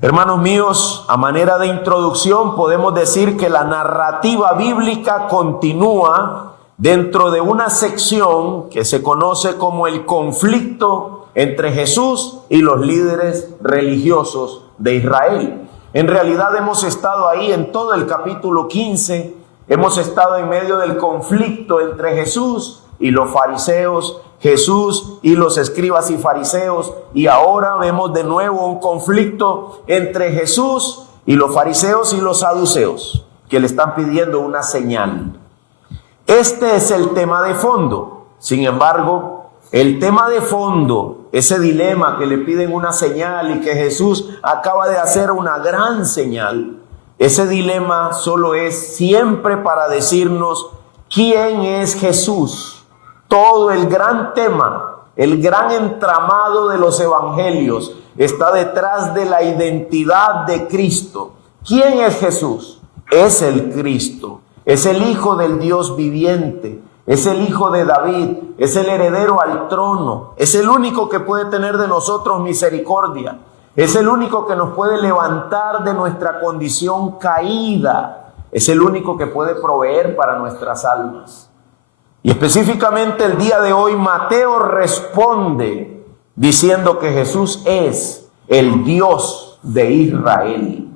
Hermanos míos, a manera de introducción podemos decir que la narrativa bíblica continúa dentro de una sección que se conoce como el conflicto entre Jesús y los líderes religiosos de Israel. En realidad hemos estado ahí en todo el capítulo 15, hemos estado en medio del conflicto entre Jesús y los fariseos, Jesús y los escribas y fariseos, y ahora vemos de nuevo un conflicto entre Jesús y los fariseos y los saduceos, que le están pidiendo una señal. Este es el tema de fondo. Sin embargo, el tema de fondo, ese dilema que le piden una señal y que Jesús acaba de hacer una gran señal, ese dilema solo es siempre para decirnos quién es Jesús. Todo el gran tema, el gran entramado de los evangelios está detrás de la identidad de Cristo. ¿Quién es Jesús? Es el Cristo, es el Hijo del Dios viviente, es el Hijo de David, es el heredero al trono, es el único que puede tener de nosotros misericordia, es el único que nos puede levantar de nuestra condición caída, es el único que puede proveer para nuestras almas. Y específicamente el día de hoy Mateo responde diciendo que Jesús es el Dios de Israel,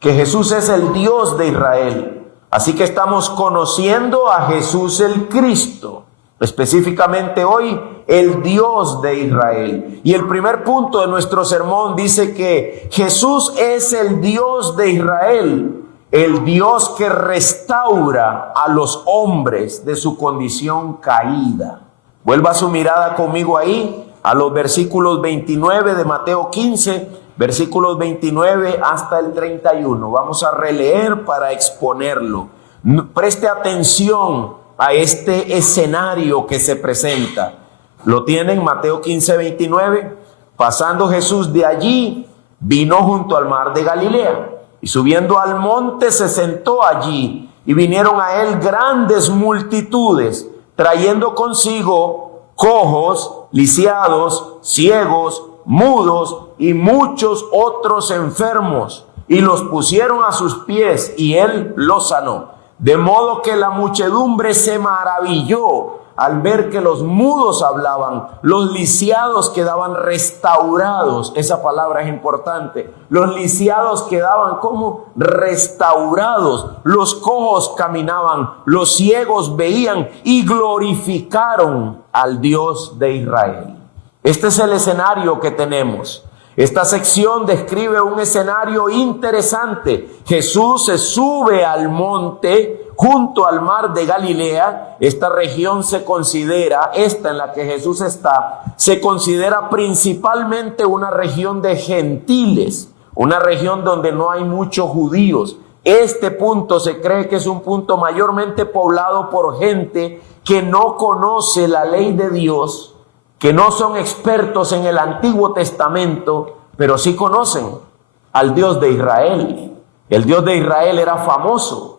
que Jesús es el Dios de Israel. Así que estamos conociendo a Jesús el Cristo, específicamente hoy el Dios de Israel. Y el primer punto de nuestro sermón dice que Jesús es el Dios de Israel, el Dios que restaura a los hombres de su condición caída. Vuelva su mirada conmigo ahí a los versículos 29 de Mateo 15, versículos 29 hasta el 31. Vamos a releer para exponerlo. Preste atención a este escenario que se presenta. Lo tienen, Mateo 15, 29. Pasando Jesús de allí, vino junto al mar de Galilea. Y subiendo al monte se sentó allí, y vinieron a él grandes multitudes, trayendo consigo cojos, lisiados, ciegos, mudos y muchos otros enfermos, y los pusieron a sus pies, y él los sanó. De modo que la muchedumbre se maravilló al ver que los mudos hablaban, los lisiados quedaban restaurados. Esa palabra es importante. Los lisiados quedaban como restaurados, los cojos caminaban, los ciegos veían y glorificaron al Dios de Israel. Este es el escenario que tenemos. Esta sección describe un escenario interesante. Jesús se sube al monte junto al mar de Galilea. Esta región se considera, esta en la que Jesús está, se considera principalmente una región de gentiles, una región donde no hay muchos judíos. Este punto se cree que es un punto mayormente poblado por gente que no conoce la ley de Dios, que no son expertos en el Antiguo Testamento, pero sí conocen al Dios de Israel. El Dios de Israel era famoso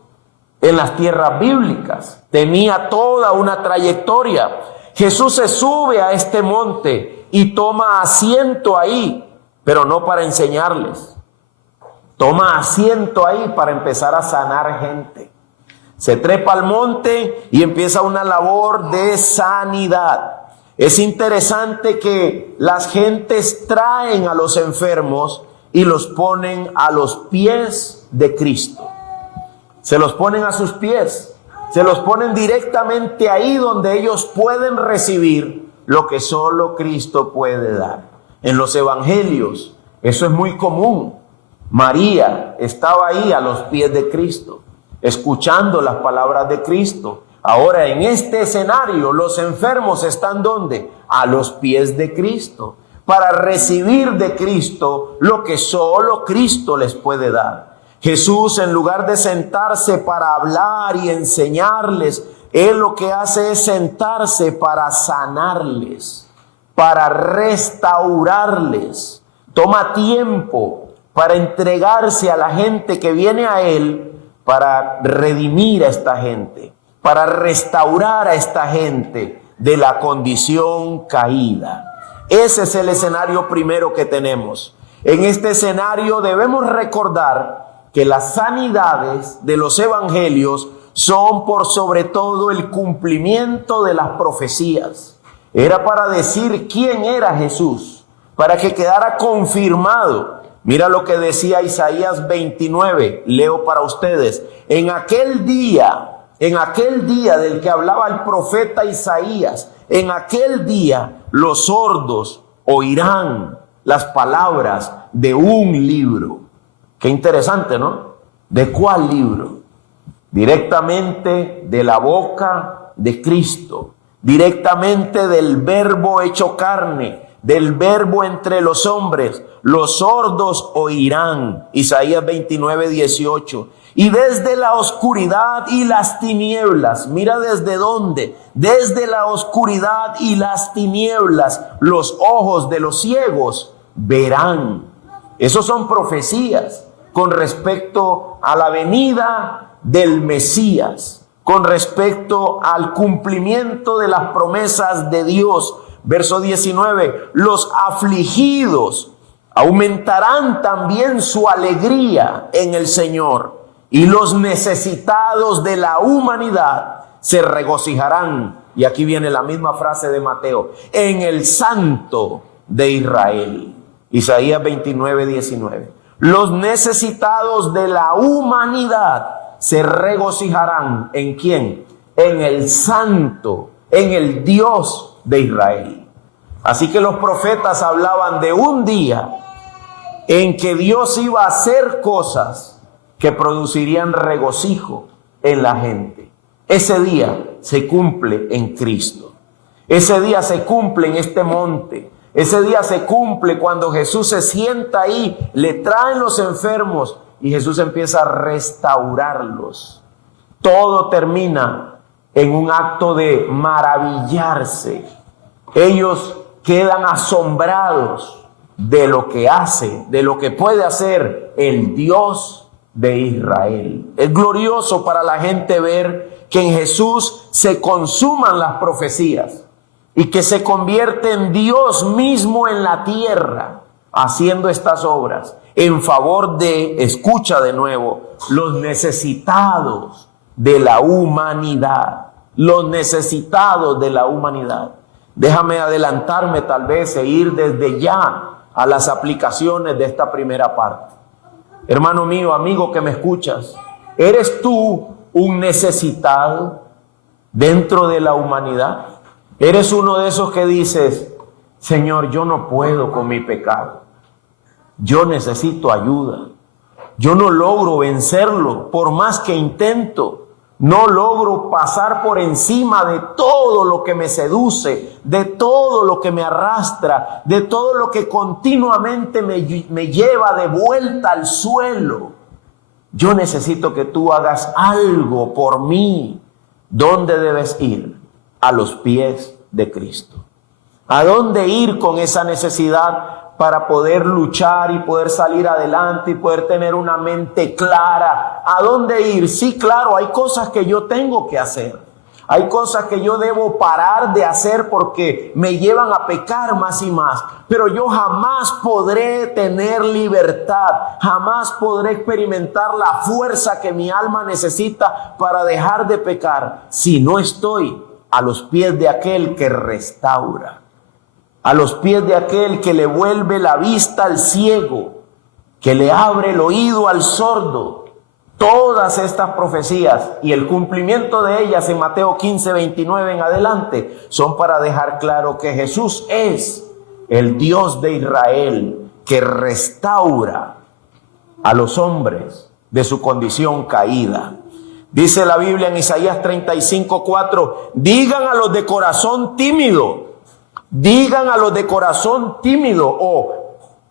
en las tierras bíblicas, tenía toda una trayectoria. Jesús se sube a este monte y toma asiento ahí, pero no para enseñarles. Toma asiento ahí para empezar a sanar gente. Se trepa al monte y empieza una labor de sanidad. Es interesante que las gentes traen a los enfermos y los ponen a los pies de Cristo. Se los ponen a sus pies, se los ponen directamente ahí donde ellos pueden recibir lo que solo Cristo puede dar. En los evangelios eso es muy común. María estaba ahí a los pies de Cristo, escuchando las palabras de Cristo. Ahora en este escenario los enfermos están ¿dónde? A los pies de Cristo, para recibir de Cristo lo que solo Cristo les puede dar. Jesús, en lugar de sentarse para hablar y enseñarles, Él lo que hace es sentarse para sanarles, para restaurarles. Toma tiempo para entregarse a la gente que viene a Él, para redimir a esta gente, para restaurar a esta gente de la condición caída. Ese es el escenario primero que tenemos. En este escenario debemos recordar que las sanidades de los evangelios son por sobre todo el cumplimiento de las profecías. Era para decir quién era Jesús, para que quedara confirmado. Mira lo que decía Isaías 29, leo para ustedes. En aquel día del que hablaba el profeta Isaías, en aquel día los sordos oirán las palabras de un libro. Qué interesante, ¿no? ¿De cuál libro? Directamente de la boca de Cristo, directamente del Verbo hecho carne, del Verbo entre los hombres. Los sordos oirán, Isaías 29, 18. Y desde la oscuridad y las tinieblas, mira desde dónde, desde la oscuridad y las tinieblas, los ojos de los ciegos verán. Esos son profecías con respecto a la venida del Mesías, con respecto al cumplimiento de las promesas de Dios. Verso 19, los afligidos aumentarán también su alegría en el Señor, y los necesitados de la humanidad se regocijarán. Y aquí viene la misma frase de Mateo, en el Santo de Israel. Isaías 29, 19. Los necesitados de la humanidad se regocijarán. ¿En quién? En el Santo, en el Dios de Israel. Así que los profetas hablaban de un día en que Dios iba a hacer cosas que producirían regocijo en la gente. Ese día se cumple en Cristo. Ese día se cumple en este monte. Ese día se cumple cuando Jesús se sienta ahí, le traen los enfermos y Jesús empieza a restaurarlos. Todo termina en un acto de maravillarse. Ellos quedan asombrados de lo que hace, de lo que puede hacer el Dios de Israel. Es glorioso para la gente ver que en Jesús se consuman las profecías y que se convierte en Dios mismo en la tierra, haciendo estas obras en favor de, escucha de nuevo, los necesitados de la humanidad. Los necesitados de la humanidad. Déjame adelantarme tal vez e ir desde ya a las aplicaciones de esta primera parte. Hermano mío, amigo que me escuchas, ¿eres tú un necesitado dentro de la humanidad? ¿Eres uno de esos que dices, Señor, yo no puedo con mi pecado? Yo necesito ayuda. Yo no logro vencerlo por más que intento. No logro pasar por encima de todo lo que me seduce, de todo lo que me arrastra, de todo lo que continuamente me lleva de vuelta al suelo. Yo necesito que tú hagas algo por mí. ¿Dónde debes ir? A los pies de Cristo. ¿A dónde ir con esa necesidad para poder luchar y poder salir adelante y poder tener una mente clara? ¿A dónde ir? Sí, claro, hay cosas que yo tengo que hacer. Hay cosas que yo debo parar de hacer porque me llevan a pecar más y más. Pero yo jamás podré tener libertad. Jamás podré experimentar la fuerza que mi alma necesita para dejar de pecar si no estoy a los pies de aquel que restaura. A los pies de aquel que le vuelve la vista al ciego, que le abre el oído al sordo. Todas estas profecías y el cumplimiento de ellas en Mateo 15, 29 en adelante son para dejar claro que Jesús es el Dios de Israel que restaura a los hombres de su condición caída. Dice la Biblia en Isaías 35, 4, digan a los de corazón tímido, digan a los de corazón tímido o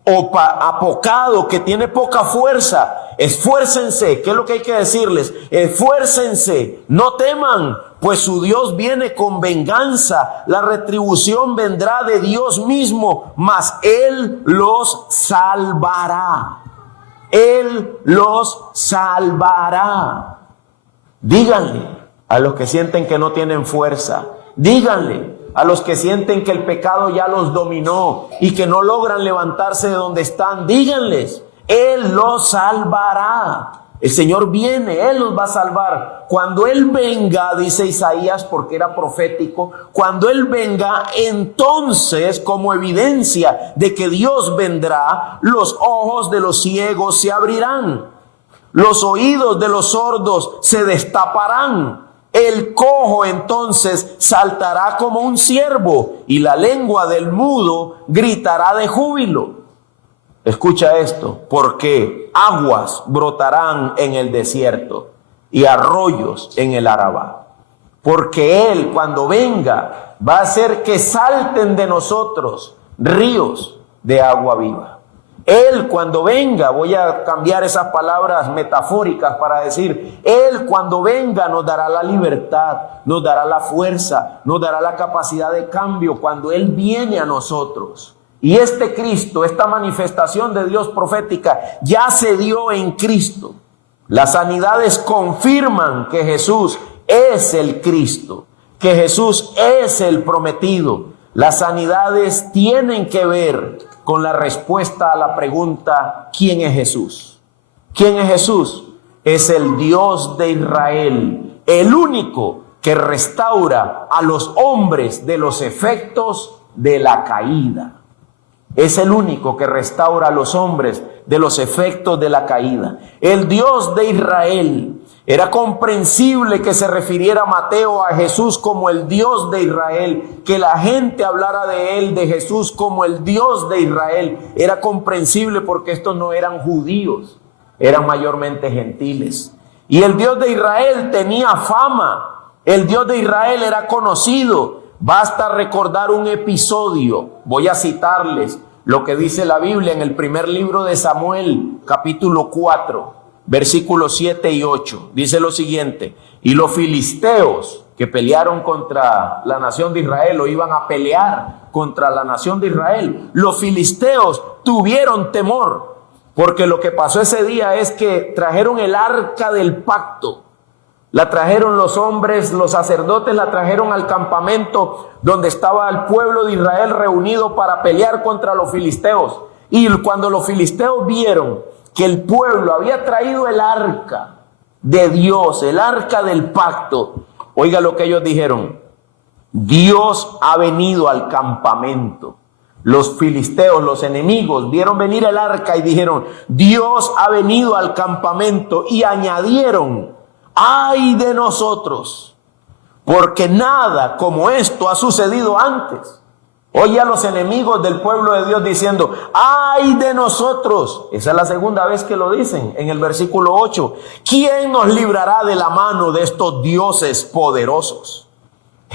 apocado, que tiene poca fuerza, esfuércense. ¿Qué es lo que hay que decirles? Esfuércense, no teman, pues su Dios viene con venganza. La retribución vendrá de Dios mismo, mas Él los salvará. Él los salvará. Díganle a los que sienten que no tienen fuerza, díganle a los que sienten que el pecado ya los dominó y que no logran levantarse de donde están, díganles, Él los salvará. El Señor viene, Él los va a salvar. Cuando Él venga, dice Isaías, porque era profético, cuando Él venga, entonces, como evidencia de que Dios vendrá, los ojos de los ciegos se abrirán, los oídos de los sordos se destaparán. El cojo entonces saltará como un ciervo y la lengua del mudo gritará de júbilo. Escucha esto, porque aguas brotarán en el desierto y arroyos en el Arabá. Porque Él, cuando venga, va a hacer que salten de nosotros ríos de agua viva. Él, cuando venga, voy a cambiar esas palabras metafóricas para decir, Él, cuando venga, nos dará la libertad, nos dará la fuerza, nos dará la capacidad de cambio cuando Él viene a nosotros. Y este Cristo, esta manifestación de Dios profética, ya se dio en Cristo. Las sanidades confirman que Jesús es el Cristo, que Jesús es el prometido. Las sanidades tienen que ver con la respuesta a la pregunta, ¿quién es Jesús? ¿Quién es Jesús? Es el Dios de Israel, el único que restaura a los hombres de los efectos de la caída. Es el único que restaura a los hombres de los efectos de la caída. El Dios de Israel. Era comprensible que se refiriera Mateo a Jesús como el Dios de Israel, que la gente hablara de él, de Jesús, como el Dios de Israel. Era comprensible porque estos no eran judíos, eran mayormente gentiles. Y el Dios de Israel tenía fama, el Dios de Israel era conocido. Basta recordar un episodio, voy a citarles lo que dice la Biblia en el primer libro de Samuel, capítulo 4. Versículos 7 y 8, dice lo siguiente: y los filisteos que pelearon contra la nación de Israel, o iban a pelear contra la nación de Israel, los filisteos tuvieron temor, porque lo que pasó ese día es que trajeron el arca del pacto, la trajeron los hombres, los sacerdotes la trajeron al campamento donde estaba el pueblo de Israel reunido para pelear contra los filisteos. Y cuando los filisteos vieron que el pueblo había traído el arca de Dios, el arca del pacto, oiga lo que ellos dijeron: Dios ha venido al campamento. Los filisteos, los enemigos, vieron venir el arca y dijeron: Dios ha venido al campamento. Y añadieron: ay de nosotros, porque nada como esto ha sucedido antes. Oye a los enemigos del pueblo de Dios diciendo: ay de nosotros. Esa es la segunda vez que lo dicen en el versículo 8. ¿Quién nos librará de la mano de estos dioses poderosos?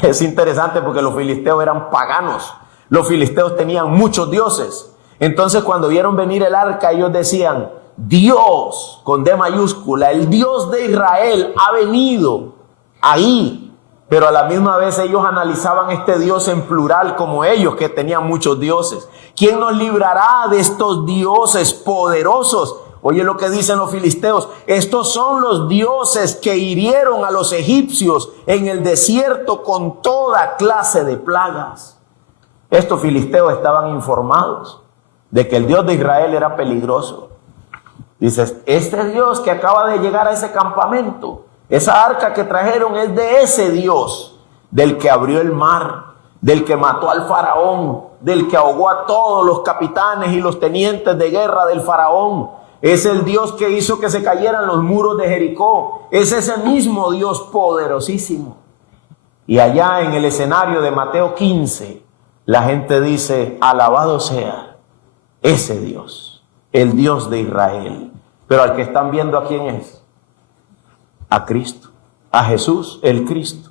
Es interesante porque los filisteos eran paganos. Los filisteos tenían muchos dioses. Entonces, cuando vieron venir el arca, ellos decían: Dios, con D mayúscula, el Dios de Israel ha venido ahí. Pero a la misma vez ellos analizaban este Dios en plural, como ellos que tenían muchos dioses. ¿Quién nos librará de estos dioses poderosos? Oye lo que dicen los filisteos: estos son los dioses que hirieron a los egipcios en el desierto con toda clase de plagas. Estos filisteos estaban informados de que el Dios de Israel era peligroso. Dices, este Dios que acaba de llegar a ese campamento, esa arca que trajeron es de ese Dios, del que abrió el mar, del que mató al faraón, del que ahogó a todos los capitanes y los tenientes de guerra del faraón. Es el Dios que hizo que se cayeran los muros de Jericó. Es ese mismo Dios poderosísimo. Y allá en el escenario de Mateo 15, la gente dice: alabado sea ese Dios, el Dios de Israel. Pero al que están viendo, ¿a quién es? A Cristo, a Jesús, el Cristo.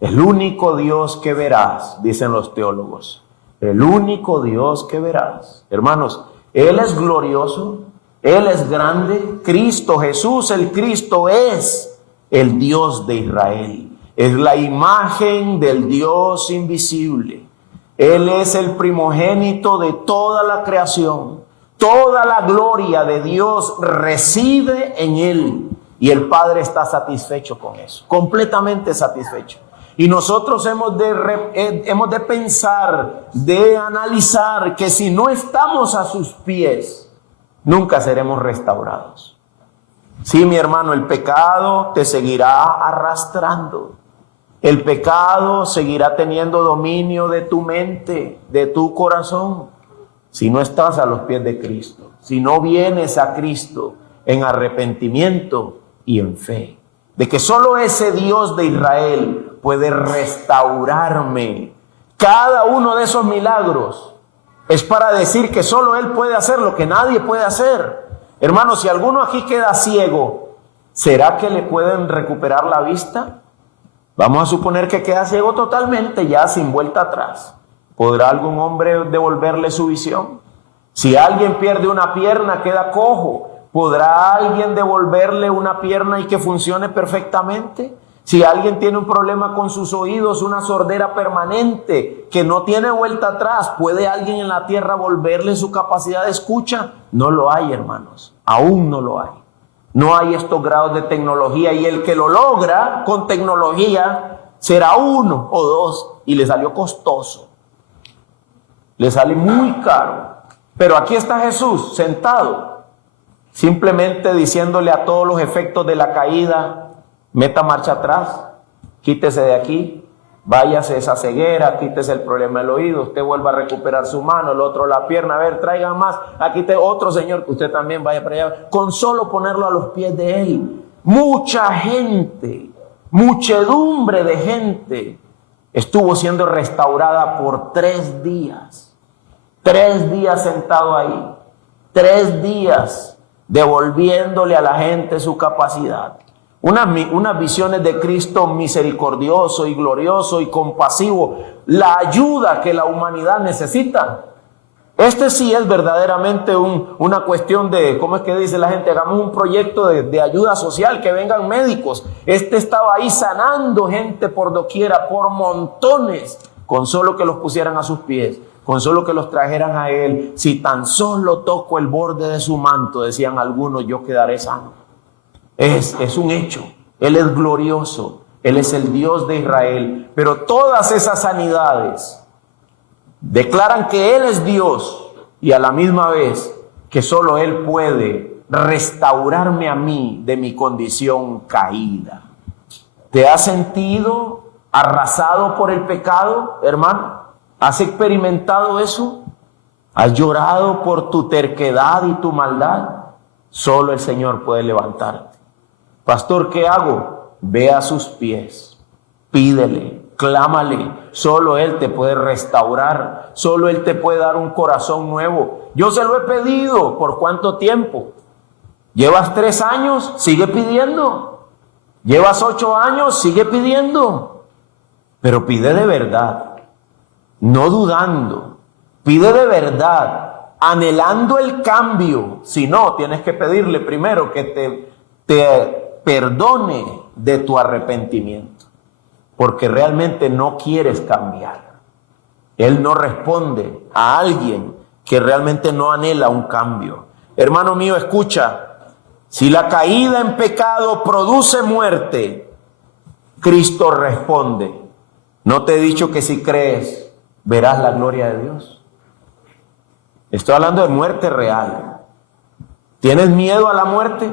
El único Dios que verás, dicen los teólogos. El único Dios que verás. Hermanos, Él es glorioso, Él es grande. Cristo, Jesús, el Cristo, es el Dios de Israel. Es la imagen del Dios invisible. Él es el primogénito de toda la creación. Toda la gloria de Dios reside en Él. Y el Padre está satisfecho con eso, completamente satisfecho. Y nosotros hemos de pensar, de analizar que si no estamos a sus pies, nunca seremos restaurados. Sí, mi hermano, el pecado te seguirá arrastrando. El pecado seguirá teniendo dominio de tu mente, de tu corazón, si no estás a los pies de Cristo, si no vienes a Cristo en arrepentimiento y en fe, de que solo ese Dios de Israel puede restaurarme. Cada uno de esos milagros es para decir que solo Él puede hacer lo que nadie puede hacer. Hermano, si alguno aquí queda ciego, ¿será que le pueden recuperar la vista? Vamos a suponer que queda ciego totalmente, ya sin vuelta atrás. ¿Podrá algún hombre devolverle su visión? Si alguien pierde una pierna, queda cojo, ¿podrá alguien devolverle una pierna y que funcione perfectamente? Si alguien tiene un problema con sus oídos, una sordera permanente que no tiene vuelta atrás, ¿puede alguien en la tierra volverle su capacidad de escucha? No lo hay, hermanos, aún no lo hay. No hay estos grados de tecnología, y el que lo logra con tecnología será 1 o 2 y le salió costoso. Le sale muy caro. Pero aquí está Jesús sentado, simplemente diciéndole a todos los efectos de la caída: meta marcha atrás, quítese de aquí, váyase esa ceguera, quítese el problema del oído, usted vuelva a recuperar su mano, el otro la pierna, a ver, traigan más, aquí te otro señor, que usted también vaya para allá, con solo ponerlo a los pies de Él. Mucha gente, muchedumbre de gente estuvo siendo restaurada por 3 días. 3 días sentado ahí, 3 días devolviéndole a la gente su capacidad. Unas visiones de Cristo misericordioso y glorioso y compasivo, la ayuda que la humanidad necesita. Este sí es verdaderamente una cuestión de, ¿cómo es que dice la gente? Hagamos un proyecto de ayuda social, que vengan médicos. Este estaba ahí sanando gente por doquiera, por montones, con solo que los pusieran a sus pies, con solo que los trajeran a Él. Si tan solo toco el borde de su manto, decían algunos, yo quedaré sano. Es un hecho. Él es glorioso, Él es el Dios de Israel. Pero todas esas sanidades declaran que Él es Dios, y a la misma vez que solo Él puede restaurarme a mí de mi condición caída. ¿Te has sentido arrasado por el pecado, hermano? ¿Has experimentado eso? ¿Has llorado por tu terquedad y tu maldad? Solo el Señor puede levantarte. Pastor, ¿qué hago? Ve a sus pies, pídele, clámale. Solo Él te puede restaurar, solo Él te puede dar un corazón nuevo. Yo se lo he pedido. ¿Por cuánto tiempo? ¿Llevas 3 años? Sigue pidiendo. ¿Llevas 8 años? Sigue pidiendo. Pero pide de verdad, no dudando. Pide de verdad, anhelando el cambio. Si no, tienes que pedirle primero que te perdone de tu arrepentimiento, porque realmente no quieres cambiar. Él no responde a alguien que realmente no anhela un cambio. Hermano mío, escucha, si la caída en pecado produce muerte, Cristo responde: ¿no te he dicho que si crees verás la gloria de Dios? Estoy hablando de muerte real. ¿Tienes miedo a la muerte?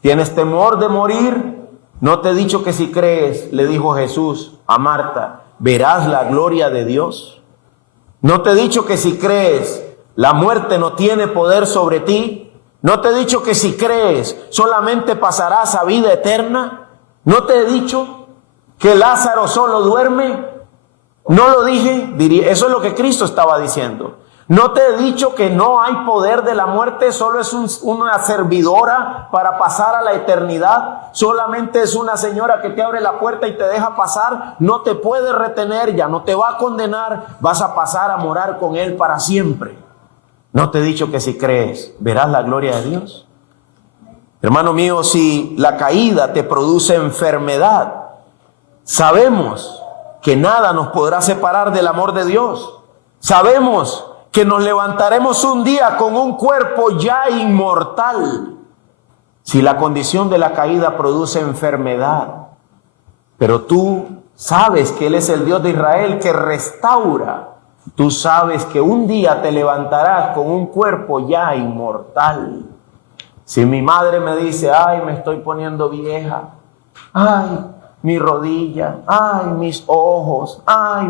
¿Tienes temor de morir? ¿No te he dicho que si crees, le dijo Jesús a Marta, verás la gloria de Dios? ¿No te he dicho que si crees, la muerte no tiene poder sobre ti? ¿No te he dicho que si crees, solamente pasarás a vida eterna? ¿No te he dicho que Lázaro solo duerme? ¿No lo dije? Eso es lo que Cristo estaba diciendo. ¿No te he dicho que no hay poder de la muerte? Solo es una servidora para pasar a la eternidad. Solamente es una señora que te abre la puerta y te deja pasar. No te puede retener, ya no te va a condenar. Vas a pasar a morar con Él para siempre. ¿No te he dicho que si crees, verás la gloria de Dios? Hermano mío, si la caída te produce enfermedad, sabemos que nada nos podrá separar del amor de Dios. Sabemos que nos levantaremos un día con un cuerpo ya inmortal. Si la condición de la caída produce enfermedad, pero tú Sabes que Él es el Dios de Israel que restaura. Tú sabes que un día te levantarás con un cuerpo ya inmortal. Si mi madre me dice, ay, me estoy poniendo vieja, ay, mi rodilla, ay, mis ojos, ay,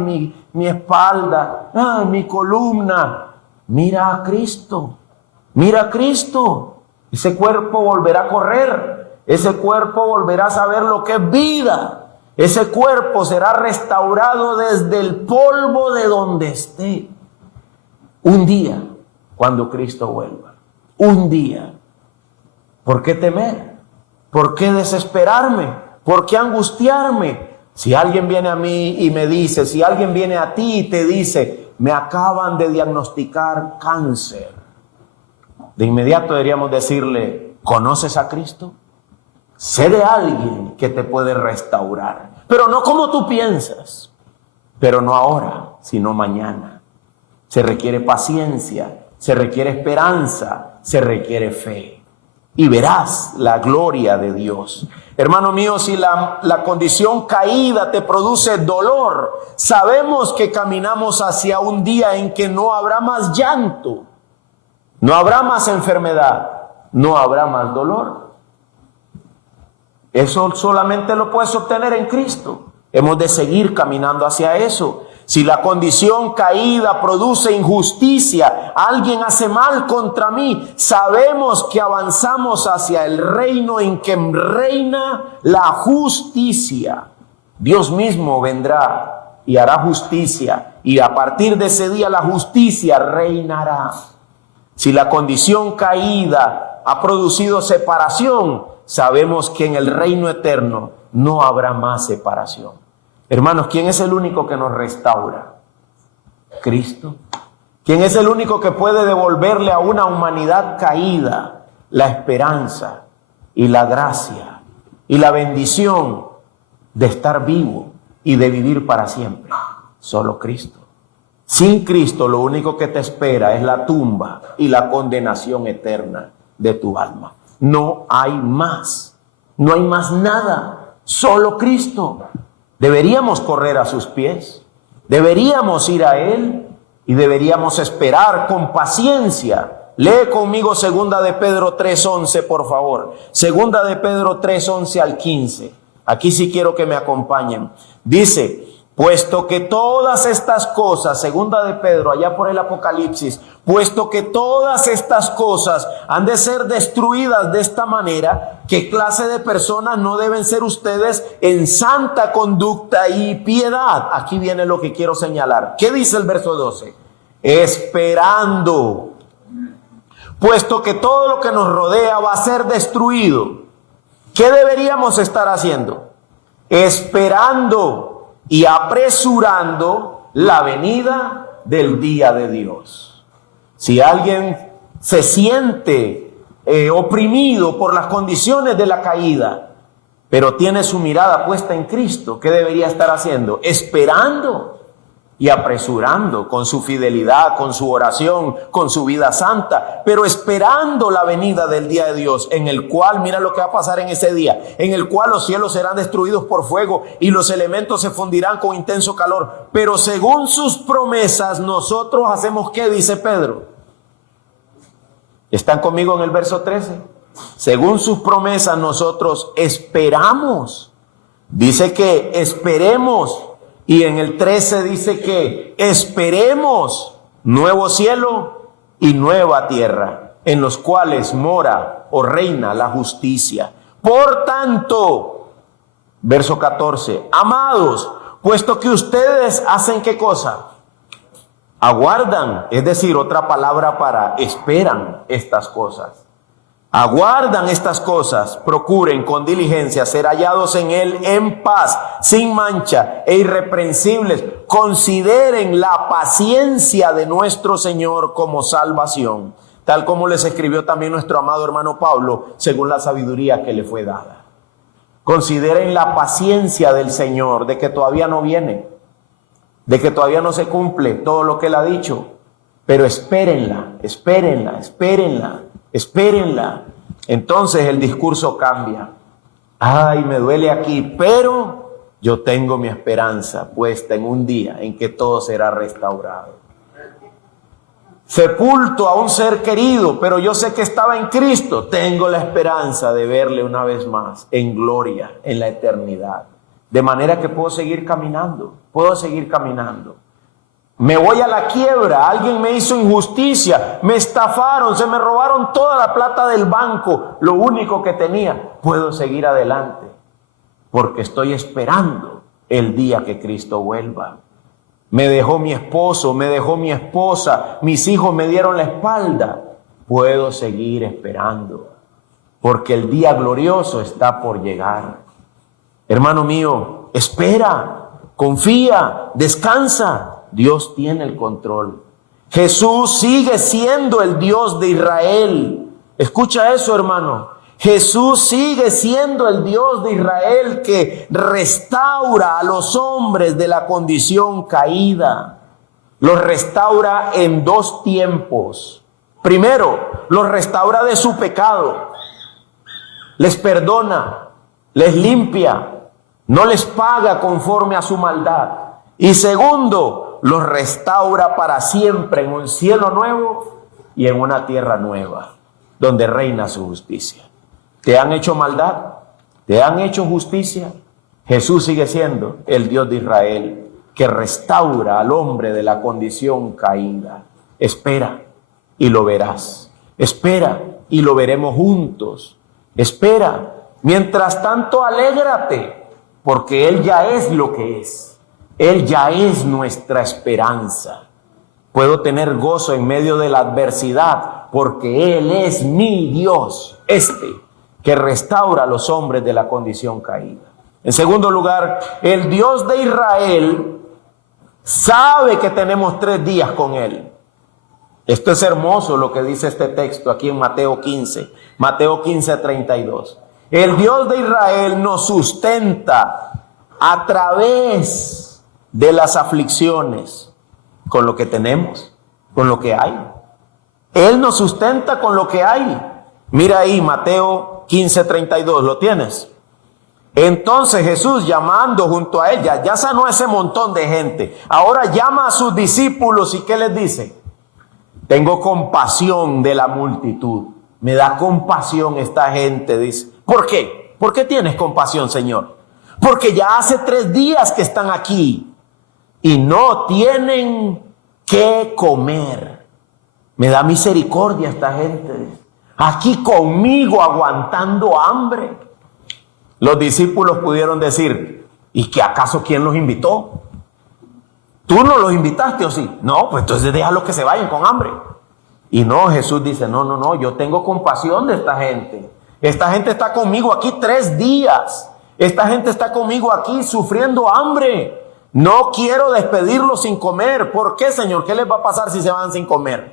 mi espalda, ay, mi columna, mira a Cristo, mira a Cristo. Ese cuerpo volverá a correr, ese cuerpo volverá a saber lo que es vida. Ese cuerpo será restaurado desde el polvo de donde esté. Un día, cuando Cristo vuelva. Un día. ¿Por qué temer? ¿Por qué desesperarme? ¿Por qué angustiarme? Si alguien viene a mí y me dice, si alguien viene a ti y te dice, me acaban de diagnosticar cáncer. De inmediato deberíamos decirle, ¿conoces a Cristo? Sé de alguien que te puede restaurar, pero no como tú piensas, pero no ahora, sino mañana. Se requiere paciencia, se requiere esperanza, se requiere fe. Y verás la gloria de Dios. Hermano mío, si la condición caída te produce dolor, sabemos que caminamos hacia un día en que no habrá más llanto, no habrá más enfermedad, no habrá más dolor. Eso solamente lo puedes obtener en Cristo. Hemos de seguir caminando hacia eso. Si la condición caída produce injusticia, alguien hace mal contra mí, sabemos que avanzamos hacia el reino en que reina la justicia. Dios mismo vendrá y hará justicia, y a partir de ese día la justicia reinará. Si la condición caída ha producido separación, sabemos que en el reino eterno no habrá más separación. Hermanos, ¿quién es el único que nos restaura? Cristo. ¿Quién es el único que puede devolverle a una humanidad caída la esperanza y la gracia y la bendición de estar vivo y de vivir para siempre? Solo Cristo. Sin Cristo lo único que te espera es la tumba y la condenación eterna de tu alma. No hay más. No hay más nada. Solo Cristo. Deberíamos correr a sus pies, deberíamos ir a Él y deberíamos esperar con paciencia. Lee conmigo 2 de Pedro 3:11, por favor. 2 de Pedro 3:11 al 15. Aquí sí quiero que me acompañen. Dice, puesto que todas estas cosas, 2 de Pedro, allá por el Apocalipsis, puesto que todas estas cosas han de ser destruidas de esta manera, ¿qué clase de personas no deben ser ustedes en santa conducta y piedad? Aquí viene lo que quiero señalar. ¿Qué dice el verso 12? Esperando, puesto que todo lo que nos rodea va a ser destruido. ¿Qué deberíamos estar haciendo? Esperando y apresurando la venida del día de Dios. Si alguien se siente oprimido por las condiciones de la caída, pero tiene su mirada puesta en Cristo, ¿qué debería estar haciendo? Esperando y apresurando con su fidelidad, con su oración, con su vida santa, pero esperando la venida del día de Dios, en el cual, mira lo que va a pasar en ese día, en el cual los cielos serán destruidos por fuego y los elementos se fundirán con intenso calor. Pero según sus promesas, nosotros hacemos ¿qué? Dice Pedro. ¿Están conmigo en el verso 13? Según sus promesas, nosotros esperamos. Dice que esperemos. Y en el 13 dice que esperemos nuevo cielo y nueva tierra, en los cuales mora o reina la justicia. Por tanto, verso 14, amados, puesto que ustedes hacen ¿qué cosa? Aguardan, es decir, otra palabra para esperan estas cosas. Aguardan estas cosas, procuren con diligencia ser hallados en Él en paz, sin mancha e irreprensibles. Consideren la paciencia de nuestro Señor como salvación, tal como les escribió también nuestro amado hermano Pablo, según la sabiduría que le fue dada. Consideren la paciencia del Señor, de que todavía no viene, de que todavía no se cumple todo lo que Él ha dicho, pero espérenla, espérenla, espérenla. Espérenla. Entonces el discurso cambia. Ay, me duele aquí, pero Yo tengo mi esperanza puesta en un día en que todo será restaurado. Sepulto a un ser querido, pero yo sé que estaba en Cristo. Tengo la esperanza de verle una vez más en gloria, en la eternidad. De manera que puedo seguir caminando, Me voy a la quiebra, alguien me hizo injusticia, me estafaron, se me robaron toda la plata del banco, lo único que tenía. Puedo seguir adelante, porque estoy esperando el día que Cristo vuelva. Me dejó mi esposo, me dejó mi esposa, mis hijos me dieron la espalda. Puedo seguir esperando, porque el día glorioso está por llegar. Hermano mío, espera, confía, descansa. Dios tiene el control. Jesús sigue siendo el Dios de Israel. Escucha eso, hermano. Jesús sigue siendo el Dios de Israel que restaura a los hombres de la condición caída. Los restaura en dos tiempos. Primero, los restaura de su pecado. Les perdona, les limpia, no les paga conforme a su maldad. Y segundo, los restaura para siempre en un cielo nuevo y en una tierra nueva, donde reina su justicia. ¿Te han hecho maldad? ¿Te han hecho justicia? Jesús sigue siendo el Dios de Israel, que restaura al hombre de la condición caída. Espera y lo verás. Espera y lo veremos juntos. Espera. Mientras tanto, alégrate, porque Él ya es lo que es. Él ya es nuestra esperanza. Puedo tener gozo en medio de la adversidad, porque Él es mi Dios, que restaura a los hombres de la condición caída. En segundo lugar, el Dios de Israel sabe que tenemos 3 días con Él. Esto es hermoso lo que dice este texto aquí en Mateo 15:32. El Dios de Israel nos sustenta a través de las aflicciones, con lo que tenemos, con lo que hay. Él nos sustenta con lo que hay. Mira ahí Mateo 15:32, ¿lo tienes? Entonces Jesús, llamando junto a ella, ya sanó ese montón de gente. Ahora llama a sus discípulos y ¿qué les dice? Tengo compasión de la multitud. Me da compasión esta gente, dice. ¿Por qué? ¿Por qué tienes compasión, Señor? Porque ya hace 3 días que están aquí y no tienen qué comer. Me da misericordia esta gente. Aquí conmigo aguantando hambre. Los discípulos pudieron decir, ¿y que acaso quién los invitó? ¿Tú no los invitaste o sí? No, pues entonces déjalos que se vayan con hambre. Y no, Jesús dice, no, yo tengo compasión de esta gente. Esta gente está conmigo aquí 3 días. Esta gente está conmigo aquí sufriendo hambre. No quiero despedirlos sin comer. ¿Por qué, Señor? ¿Qué les va a pasar si se van sin comer?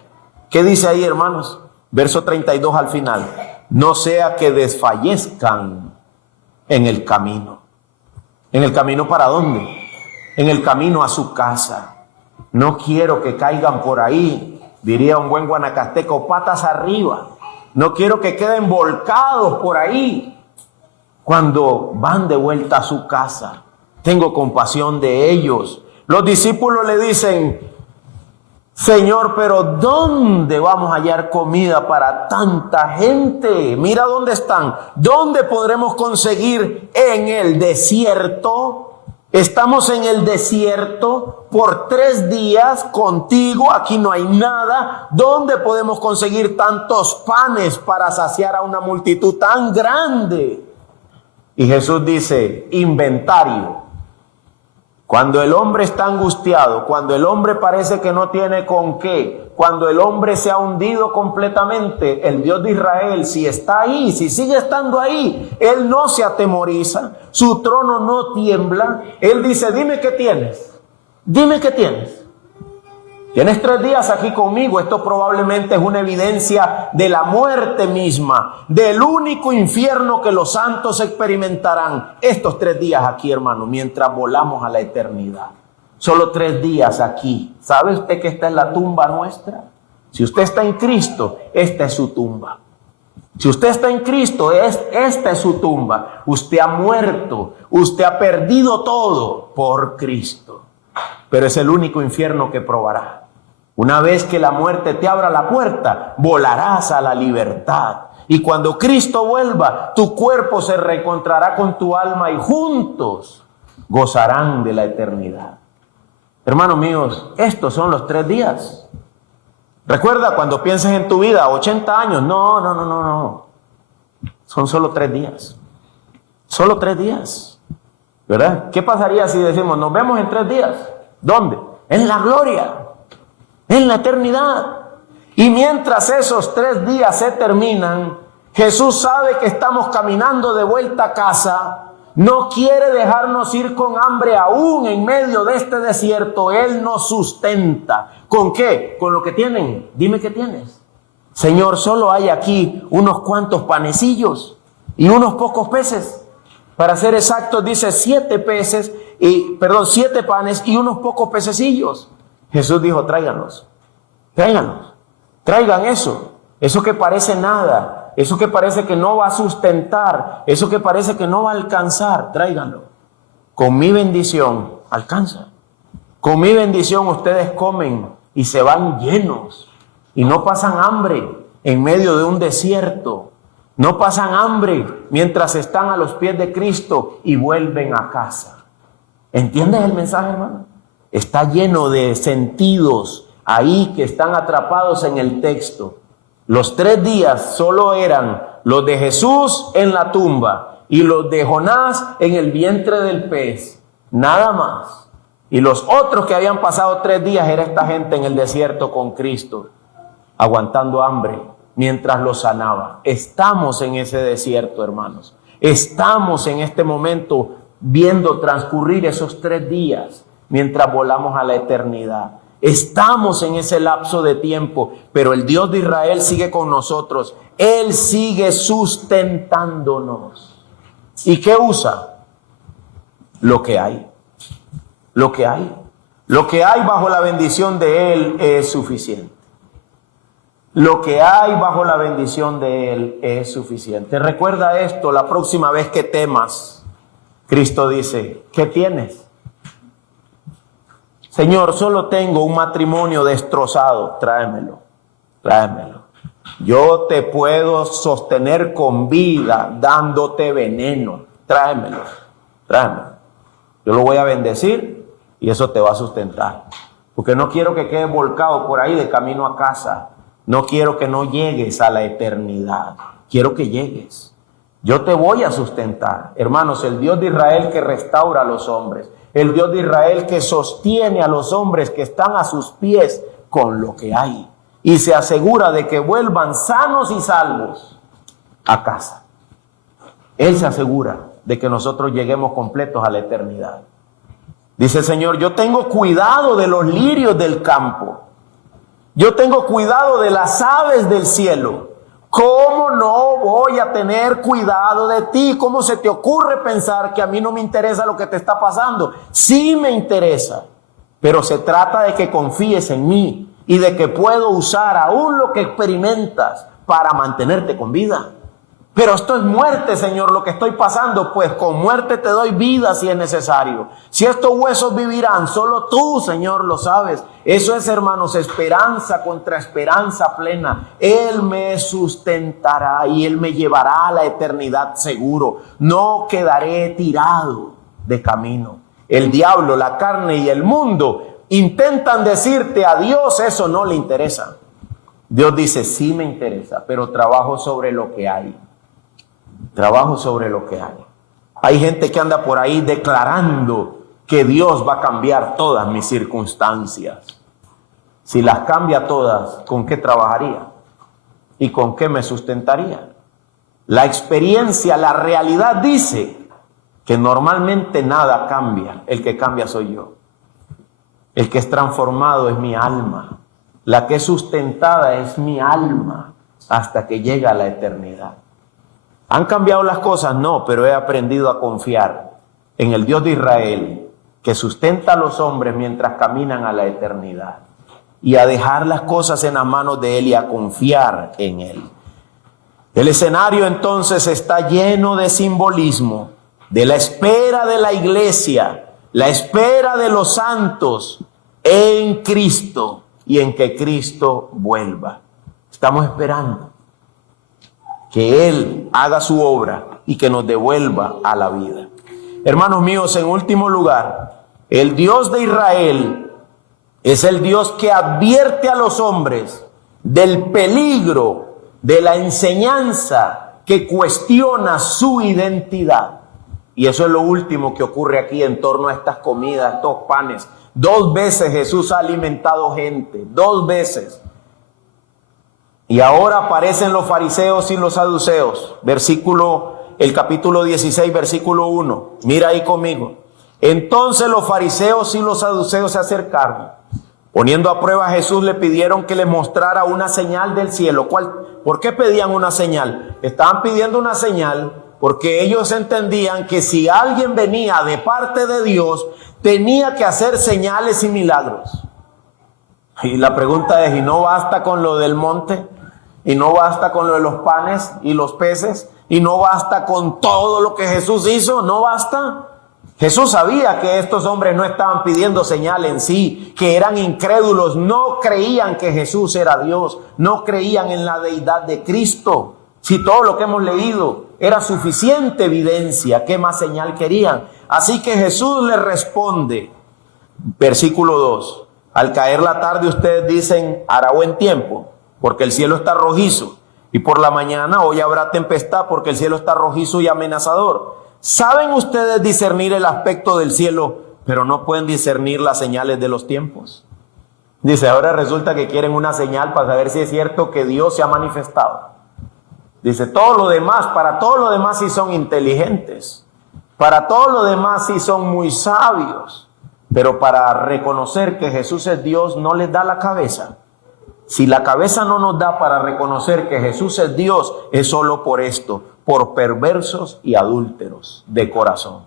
¿Qué dice ahí, hermanos? Verso 32 al final. No sea que desfallezcan en el camino. ¿En el camino para dónde? En el camino a su casa. No quiero que caigan por ahí, diría un buen guanacasteco, patas arriba. No quiero que queden volcados por ahí cuando van de vuelta a su casa. Tengo compasión de ellos. Los discípulos le dicen, Señor, pero ¿dónde vamos a hallar comida para tanta gente? Mira dónde están. ¿Dónde podremos conseguir? En el desierto. Estamos en el desierto por 3 días contigo. Aquí no hay nada. ¿Dónde podemos conseguir tantos panes para saciar a una multitud tan grande? Y Jesús dice, inventario. Cuando el hombre está angustiado, cuando el hombre parece que no tiene con qué, cuando el hombre se ha hundido completamente, el Dios de Israel, si está ahí, si sigue estando ahí, Él no se atemoriza, su trono no tiembla. Él dice, dime qué tienes, dime qué tienes. Tienes 3 días aquí conmigo. Esto probablemente es una evidencia de la muerte misma, del único infierno que los santos experimentarán. Estos 3 días aquí, hermano, mientras volamos a la eternidad. Solo 3 días aquí. ¿Sabe usted que esta es la tumba nuestra? Si usted está en Cristo, esta es su tumba. Si usted está en Cristo, esta es su tumba. Usted ha muerto, usted ha perdido todo por Cristo. Pero es el único infierno que probará. Una vez que la muerte te abra la puerta, volarás a la libertad. Y cuando Cristo vuelva, tu cuerpo se reencontrará con tu alma y juntos gozarán de la eternidad. Hermanos míos, estos son los 3 días. Recuerda, cuando pienses en tu vida, 80 años, no. Son solo 3 días. Solo 3 días. ¿Verdad? ¿Qué pasaría si decimos, nos vemos en 3 días? ¿Dónde? En la gloria, en la eternidad. Y mientras esos 3 días se terminan, Jesús sabe que estamos caminando de vuelta a casa. No quiere dejarnos ir con hambre aún en medio de este desierto. Él nos sustenta. ¿Con qué? Con lo que tienen. Dime qué tienes. Señor, solo hay aquí unos cuantos panecillos y unos pocos peces. Para ser exactos, dice 7 panes y unos pocos pececillos. Jesús dijo, tráiganlos. Traigan eso que parece nada, eso que parece que no va a sustentar, eso que parece que no va a alcanzar, tráiganlo. Con mi bendición alcanza. Con mi bendición ustedes comen y se van llenos y no pasan hambre en medio de un desierto. No pasan hambre mientras están a los pies de Cristo y vuelven a casa. ¿Entiendes el mensaje, hermano? Está lleno de sentidos ahí que están atrapados en el texto. Los 3 días solo eran los de Jesús en la tumba y los de Jonás en el vientre del pez. Nada más. Y los otros que habían pasado 3 días era esta gente en el desierto con Cristo, aguantando hambre mientras los sanaba. Estamos en ese desierto, hermanos. Estamos en este momento viendo transcurrir esos 3 días mientras volamos a la eternidad. Estamos en ese lapso de tiempo, pero el Dios de Israel sigue con nosotros. Él sigue sustentándonos. ¿Y qué usa? Lo que hay. Lo que hay. Lo que hay bajo la bendición de Él es suficiente. Lo que hay bajo la bendición de Él es suficiente. Recuerda esto, la próxima vez que temas, Cristo dice, ¿qué tienes? Señor, solo tengo un matrimonio destrozado, tráemelo. Yo te puedo sostener con vida dándote veneno, tráemelo. Yo lo voy a bendecir y eso te va a sustentar. Porque no quiero que quedes volcado por ahí de camino a casa. No quiero que no llegues a la eternidad. Quiero que llegues. Yo te voy a sustentar. Hermanos, el Dios de Israel que restaura a los hombres. El Dios de Israel que sostiene a los hombres que están a sus pies con lo que hay. Y se asegura de que vuelvan sanos y salvos a casa. Él se asegura de que nosotros lleguemos completos a la eternidad. Dice el Señor, yo tengo cuidado de los lirios del campo. Yo tengo cuidado de las aves del cielo. ¿Cómo no voy a tener cuidado de ti? ¿Cómo se te ocurre pensar que a mí no me interesa lo que te está pasando? Sí me interesa, pero se trata de que confíes en mí y de que puedo usar aún lo que experimentas para mantenerte con vida. Pero esto es muerte, Señor, lo que estoy pasando. Pues con muerte te doy vida si es necesario. Si estos huesos vivirán, solo tú, Señor, lo sabes. Eso es, hermanos, esperanza contra esperanza plena. Él me sustentará y Él me llevará a la eternidad seguro. No quedaré tirado de camino. El diablo, la carne y el mundo intentan decirte a Dios, eso no le interesa. Dios dice, sí me interesa, pero trabajo sobre lo que hay. Trabajo sobre lo que hay. Hay gente que anda por ahí declarando que Dios va a cambiar todas mis circunstancias. Si las cambia todas, ¿con qué trabajaría? ¿Y con qué me sustentaría? La experiencia, la realidad dice que normalmente nada cambia. El que cambia soy yo. El que es transformado es mi alma. La que es sustentada es mi alma hasta que llega a la eternidad. ¿Han cambiado las cosas? No, pero he aprendido a confiar en el Dios de Israel que sustenta a los hombres mientras caminan a la eternidad y a dejar las cosas en las manos de Él y a confiar en Él. El escenario entonces está lleno de simbolismo, de la espera de la iglesia, la espera de los santos en Cristo y en que Cristo vuelva. Estamos esperando que Él haga su obra y que nos devuelva a la vida. Hermanos míos, en último lugar, el Dios de Israel es el Dios que advierte a los hombres del peligro de la enseñanza que cuestiona su identidad. Y eso es lo último que ocurre aquí en torno a estas comidas, estos panes. 2 veces Jesús ha alimentado gente, 2 veces. Y ahora aparecen los fariseos y los saduceos. El capítulo 16, versículo 1. Mira ahí conmigo. Entonces los fariseos y los saduceos se acercaron. Poniendo a prueba a Jesús, le pidieron que le mostrara una señal del cielo. ¿Por qué pedían una señal? Estaban pidiendo una señal porque ellos entendían que si alguien venía de parte de Dios, tenía que hacer señales y milagros. Y la pregunta es, ¿y no basta con lo del monte? ¿Y no basta con lo de los panes y los peces? ¿Y no basta con todo lo que Jesús hizo? ¿No basta? Jesús sabía que estos hombres no estaban pidiendo señal en sí, que eran incrédulos, no creían que Jesús era Dios, no creían en la deidad de Cristo. Si todo lo que hemos leído era suficiente evidencia, ¿qué más señal querían? Así que Jesús les responde, versículo 2, al caer la tarde ustedes dicen, hará buen tiempo, porque el cielo está rojizo, y por la mañana hoy habrá tempestad, porque el cielo está rojizo y amenazador. ¿Saben ustedes discernir el aspecto del cielo, pero no pueden discernir las señales de los tiempos? Dice, ahora resulta que quieren una señal para saber si es cierto que Dios se ha manifestado. Dice, para todo lo demás sí son inteligentes, para todo lo demás sí son muy sabios, pero para reconocer que Jesús es Dios no les da la cabeza. Si la cabeza no nos da para reconocer que Jesús es Dios, es solo por esto, por perversos y adúlteros de corazón.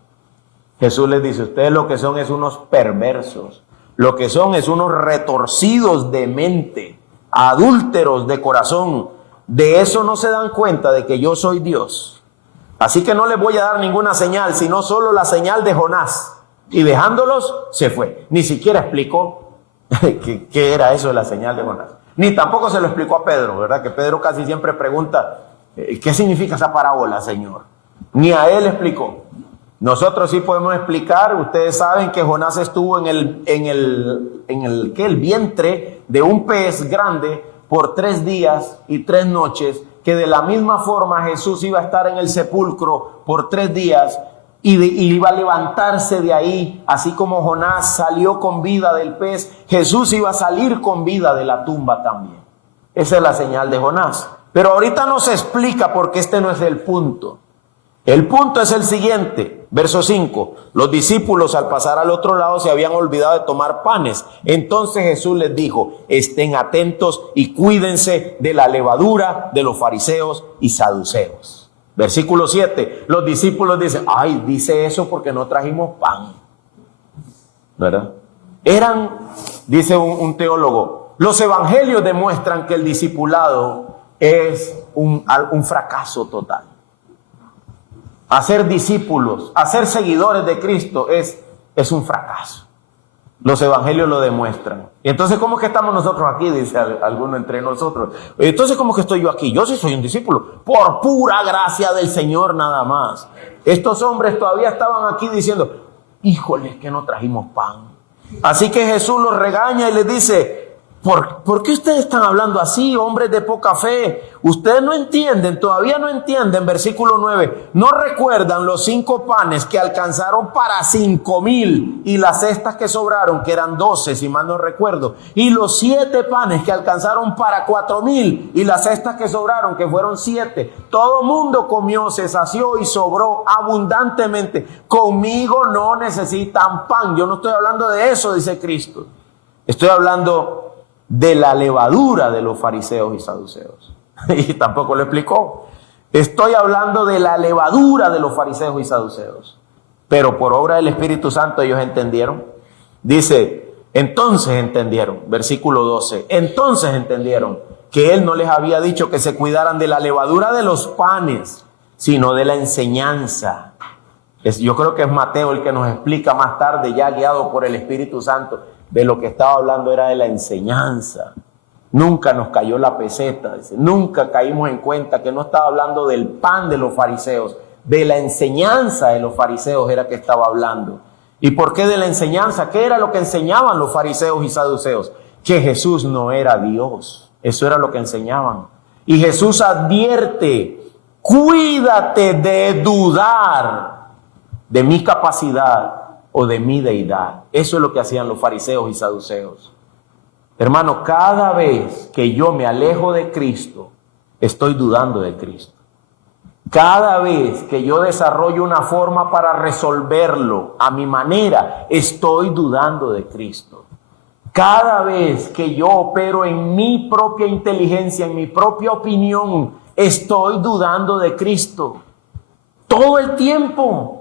Jesús les dice, ustedes lo que son es unos perversos, lo que son es unos retorcidos de mente, adúlteros de corazón. De eso no se dan cuenta de que yo soy Dios. Así que no les voy a dar ninguna señal, sino solo la señal de Jonás. Y dejándolos, se fue. Ni siquiera explicó qué era eso de la señal de Jonás. Ni tampoco se lo explicó a Pedro, ¿verdad? Que Pedro casi siempre pregunta, ¿qué significa esa parábola, Señor? Ni a él explicó. Nosotros sí podemos explicar. Ustedes saben que Jonás estuvo en el vientre de un pez grande por 3 días y 3 noches, que de la misma forma Jesús iba a estar en el sepulcro por 3 días y iba a levantarse de ahí, así como Jonás salió con vida del pez, Jesús iba a salir con vida de la tumba también. Esa es la señal de Jonás. Pero ahorita no se explica porque este no es el punto. El punto es el siguiente, verso 5. Los discípulos al pasar al otro lado se habían olvidado de tomar panes. Entonces Jesús les dijo, estén atentos y cuídense de la levadura de los fariseos y saduceos. Versículo 7, los discípulos dicen, dice eso porque no trajimos pan, ¿verdad? Dice un teólogo, los evangelios demuestran que el discipulado es un fracaso total. Hacer discípulos, hacer seguidores de Cristo es un fracaso. Los evangelios lo demuestran. Y entonces, ¿cómo es que estamos nosotros aquí? Dice alguno entre nosotros. Entonces, ¿cómo es que estoy yo aquí? Yo sí soy un discípulo. Por pura gracia del Señor nada más. Estos hombres todavía estaban aquí diciendo, híjole, que no trajimos pan. Así que Jesús los regaña y les dice, ¿por qué ustedes están hablando así, hombres de poca fe? Ustedes no entienden, todavía no entienden, versículo 9. ¿No recuerdan los 5 panes que alcanzaron para 5,000 y las cestas que sobraron, que eran 12, si mal no recuerdo? Y los 7 panes que alcanzaron para 4,000 y las cestas que sobraron, que fueron 7. Todo mundo comió, se sació y sobró abundantemente. Conmigo no necesitan pan. Yo no estoy hablando de eso, dice Cristo. Estoy hablando de la levadura de los fariseos y saduceos. Y tampoco lo explicó. Estoy hablando de la levadura de los fariseos y saduceos. Pero por obra del Espíritu Santo ellos entendieron. Dice, entonces entendieron, versículo 12, entonces entendieron que él no les había dicho que se cuidaran de la levadura de los panes, sino de la enseñanza. Yo creo que es Mateo el que nos explica más tarde, ya guiado por el Espíritu Santo, de lo que estaba hablando era de la enseñanza. Nunca nos cayó la peseta, dice, nunca caímos en cuenta que no estaba hablando del pan de los fariseos, de la enseñanza de los fariseos era que estaba hablando. ¿Y por qué de la enseñanza? ¿Qué era lo que enseñaban los fariseos y saduceos? Que Jesús no era Dios. Eso era lo que enseñaban. Y Jesús advierte, cuídate de dudar de mi capacidad o de mi deidad. Eso es lo que hacían los fariseos y saduceos. Hermano, cada vez que yo me alejo de Cristo, estoy dudando de Cristo. Cada vez que yo desarrollo una forma para resolverlo a mi manera, estoy dudando de Cristo. Cada vez que yo opero en mi propia inteligencia, en mi propia opinión, estoy dudando de Cristo. Todo el tiempo.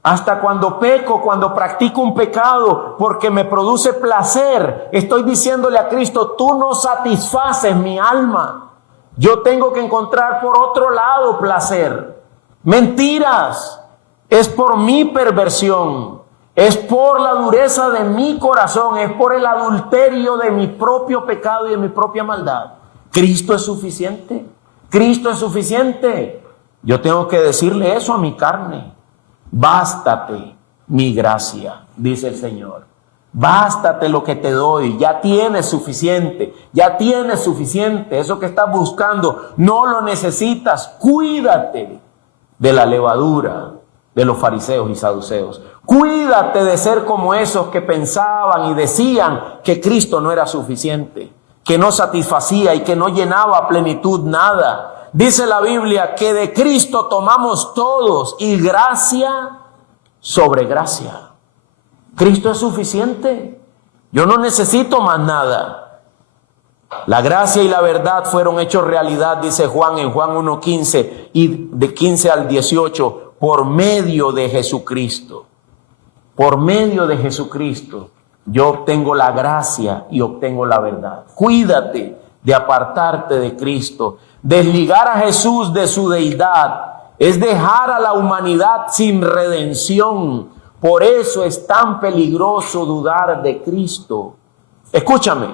Hasta cuando peco, cuando practico un pecado, porque me produce placer, estoy diciéndole a Cristo, tú no satisfaces mi alma. Yo tengo que encontrar por otro lado placer. Mentiras. Es por mi perversión. Es por la dureza de mi corazón. Es por el adulterio de mi propio pecado y de mi propia maldad. Cristo es suficiente. Cristo es suficiente. Yo tengo que decirle eso a mi carne. Bástate mi gracia, dice el Señor. Bástate lo que te doy, ya tienes suficiente, ya tienes suficiente. Eso que estás buscando, no lo necesitas. Cuídate de la levadura de los fariseos y saduceos. Cuídate de ser como esos que pensaban y decían que Cristo no era suficiente, que no satisfacía y que no llenaba a plenitud nada. Dice la Biblia que de Cristo tomamos todos y gracia sobre gracia. Cristo es suficiente. Yo no necesito más nada. La gracia y la verdad fueron hechos realidad, dice Juan en Juan 1:15 y de 15 al 18, por medio de Jesucristo. Por medio de Jesucristo yo obtengo la gracia y obtengo la verdad. Cuídate de apartarte de Cristo. Desligar a Jesús de su deidad es dejar a la humanidad sin redención. Por eso es tan peligroso dudar de Cristo. Escúchame,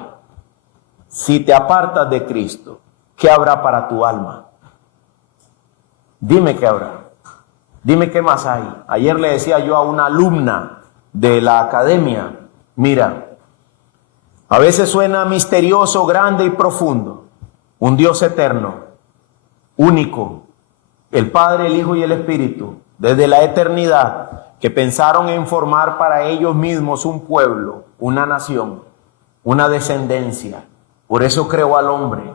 si te apartas de Cristo, ¿qué habrá para tu alma? Dime qué habrá. Dime qué más hay. Ayer le decía yo a una alumna de la academia, mira, a veces suena misterioso, grande y profundo. Un Dios eterno, único, el Padre, el Hijo y el Espíritu, desde la eternidad, que pensaron en formar para ellos mismos un pueblo, una nación, una descendencia. Por eso creó al hombre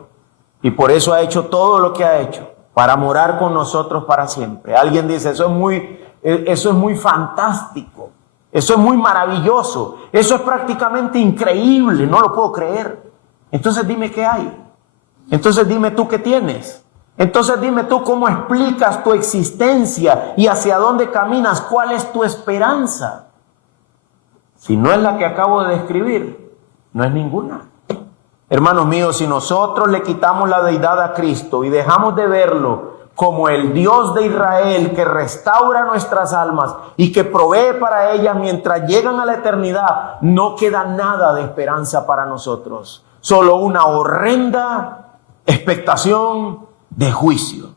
y por eso ha hecho todo lo que ha hecho, para morar con nosotros para siempre. Alguien dice, eso es muy fantástico, eso es muy maravilloso, eso es prácticamente increíble, no lo puedo creer. Entonces dime qué hay, entonces dime tú qué tienes. Entonces dime tú cómo explicas tu existencia y hacia dónde caminas, cuál es tu esperanza. Si no es la que acabo de describir, no es ninguna. Hermanos míos, si nosotros le quitamos la deidad a Cristo y dejamos de verlo como el Dios de Israel que restaura nuestras almas y que provee para ellas mientras llegan a la eternidad, no queda nada de esperanza para nosotros. Solo una horrenda expectación de juicio,